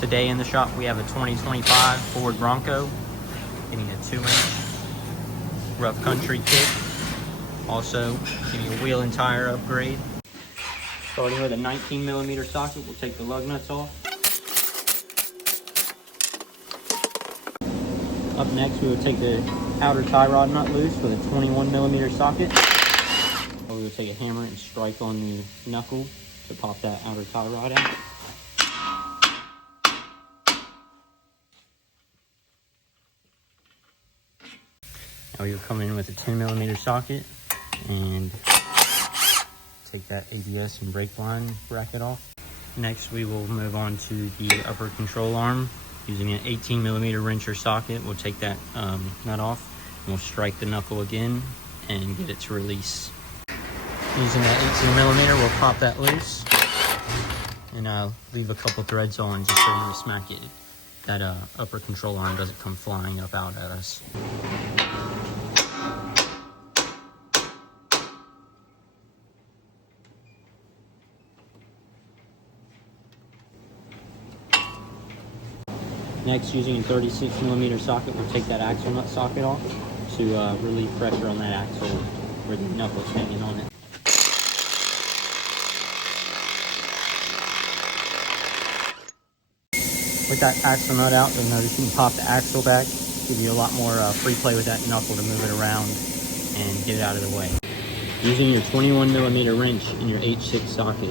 Today in the shop we have a 2025 Ford Bronco, getting a 2-inch rough country kit. Also getting a wheel and tire upgrade. Starting with a 19mm socket, we'll take the lug nuts off. Up next we will take the outer tie rod nut loose with a 21mm socket. We will take a hammer and strike on the knuckle to pop that outer tie rod out. Now you'll come in with a 10mm socket and take that ABS and brake line bracket off. Next we will move on to the upper control arm. Using an 18mm wrencher socket, we'll take that nut off and we'll strike the knuckle again and get it to release. Using that 18mm, we'll pop that loose and leave a couple threads on just so when we smack it, that upper control arm doesn't come flying up out at us. Next, using a 36mm socket, we'll take that axle nut socket off to relieve pressure on that axle where the knuckle's hanging on it. With that axle nut out, you'll notice you can pop the axle back, give you a lot more free play with that knuckle to move it around and get it out of the way. Using your 21mm wrench in your H6 socket,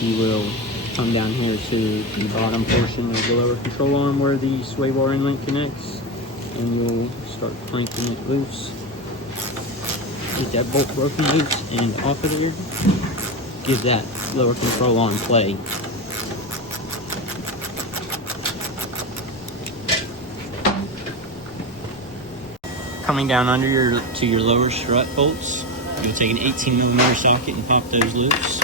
you will come down here to the bottom portion of the lower control arm where the sway bar inlet connects, and you'll start clanking it loose. Get that bolt broken loose and off of there. Give that lower control arm play. Coming down under to your lower strut bolts, you'll take an 18mm socket and pop those loose.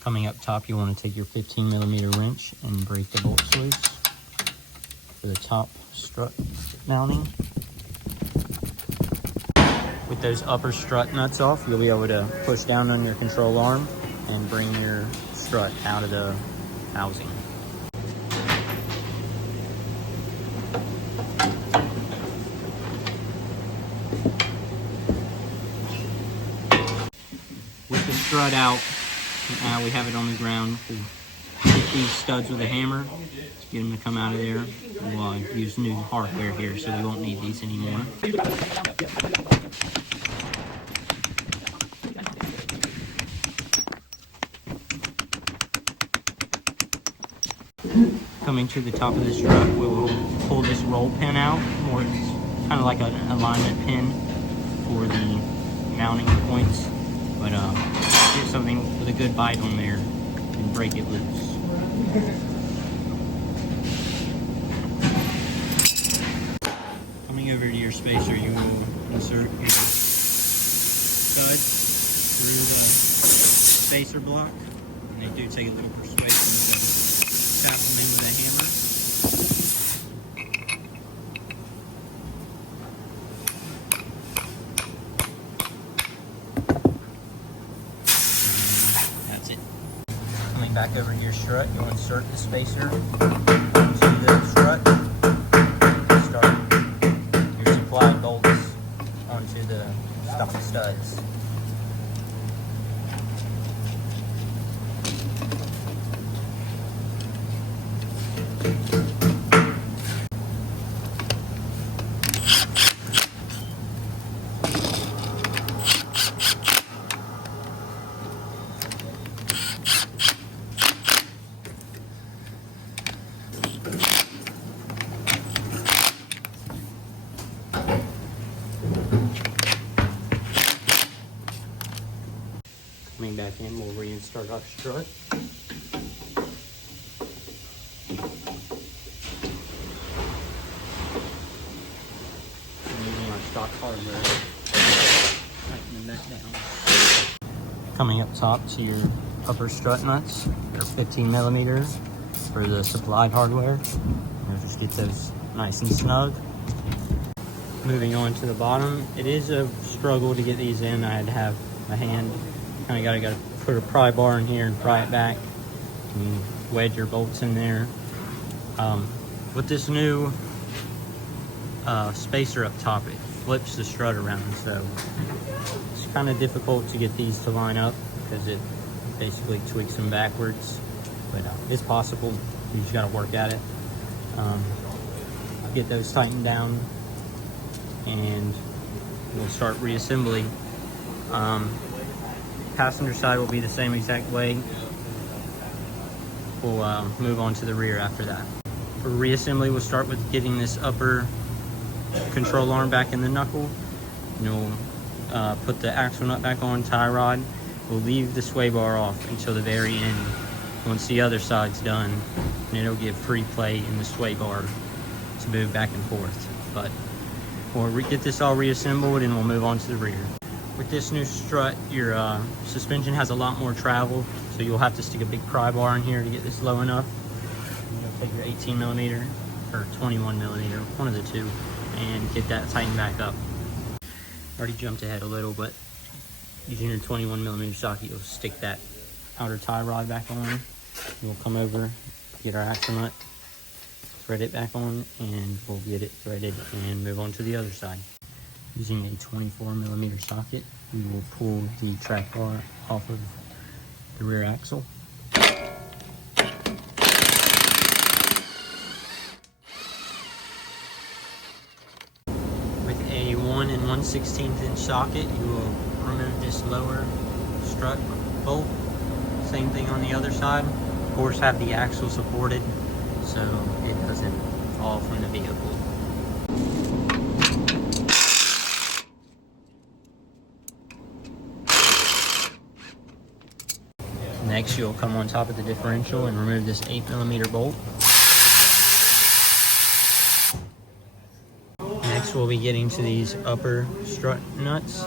Coming up top, you want to take your 15mm wrench and break the bolts loose for the top strut mounting. With those upper strut nuts off, you'll be able to push down on your control arm and bring your strut out of the housing. With the strut out, we have it on the ground. We'll hit these studs with a hammer to get them to come out of there. We'll use new hardware here, so we won't need these anymore. Coming to the top of the strut, we'll pull this roll pin out, or it's kind of like an alignment pin for the mounting points, but get something with a good bite on there and break it loose. Coming over to your spacer, you will insert your stud through the spacer block, and they do take a little persuasion. Tap them in with a hammer. And that's it. Coming back over to your strut, you'll insert the spacer into the strut. Start your supplied bolts onto the stock studs. Coming back in, we'll reinstart our strut. Using our stock hardware, tightening that down. Coming up top to your upper strut nuts, they're 15mm for the supplied hardware. You'll just get those nice and snug. Moving on to the bottom, it is a struggle to get these in. I had to have by hand. Kind of gotta put a pry bar in here and pry it back and wedge your bolts in there. With this new spacer up top, it flips the strut around, so it's kind of difficult to get these to line up because it basically tweaks them backwards, but it's possible. You just got to work at it. Get those tightened down and we'll start reassembly. Passenger side will be the same exact way. We'll move on to the rear after that. For reassembly, we'll start with getting this upper control arm back in the knuckle. And we'll put the axle nut back on, tie rod. We'll leave the sway bar off until the very end. Once the other side's done, and it'll give free play in the sway bar to move back and forth. But we'll get this all reassembled and we'll move on to the rear. With this new strut, your suspension has a lot more travel, so you'll have to stick a big pry bar in here to get this low enough. You'll take your 18 millimeter or 21 millimeter, one of the two, and get that tightened back up. Already jumped ahead a little, but using your 21 millimeter socket, you'll stick that outer tie rod back on. We'll come over, get our axle nut, thread it back on, and we'll get it threaded and move on to the other side. Using a 24 millimeter socket, we will pull the track bar off of the rear axle. With a 1 1/16 inch socket, you will remove this lower strut bolt. Same thing on the other side. Of course, have the axle supported so it doesn't fall from the vehicle. Next, you'll come on top of the differential and remove this 8 millimeter bolt. Next, we'll be getting to these upper strut nuts.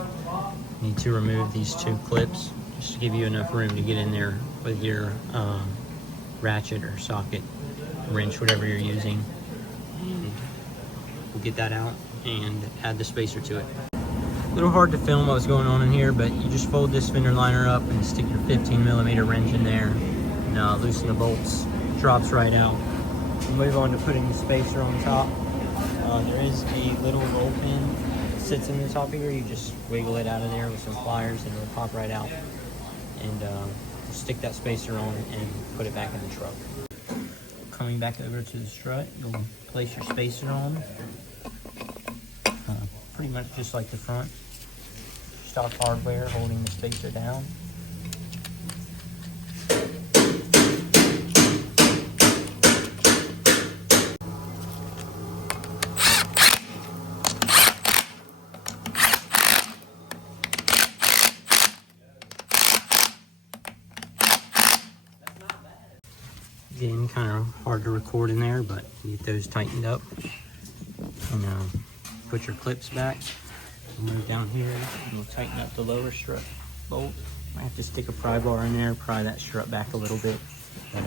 You need to remove these 2 clips just to give you enough room to get in there with your ratchet or socket, wrench, whatever you're using. And we'll get that out and add the spacer to it. A little hard to film what's going on in here, but you just fold this fender liner up and stick your 15 millimeter wrench in there and loosen the bolts. It drops right out. We'll move on to putting the spacer on top. There is a little roll pin that sits in the top here. You just wiggle it out of there with some pliers and it'll pop right out. And stick that spacer on and put it back in the truck. Coming back over to the strut, you'll place your spacer on. Pretty much just like the front. Stock hardware holding the spacer down. Again, kind of hard to record in there, but you get those tightened up. And put your clips back. We'll move down here and we'll tighten up the lower strut bolt. I have to stick a pry bar in there, pry that strut back a little bit, but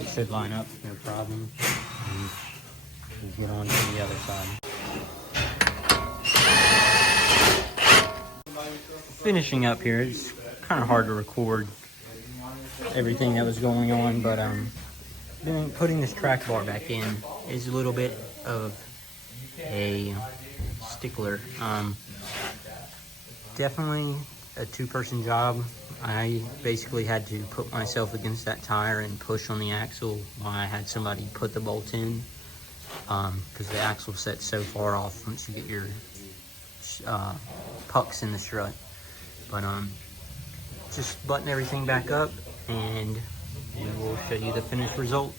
it should line up, no problem. And we'll get on to the other side. Finishing up here, it's kind of hard to record everything that was going on, but putting this track bar back in is a little bit of a stickler. Definitely a 2-person job. I basically had to put myself against that tire and push on the axle while I had somebody put the bolt in, because the axle sets so far off once you get your pucks in the strut. But just button everything back up and we will show you the finished result.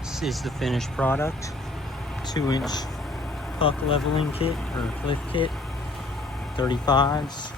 This is the finished product. 2-inch puck leveling kit or cliff kit, 35s.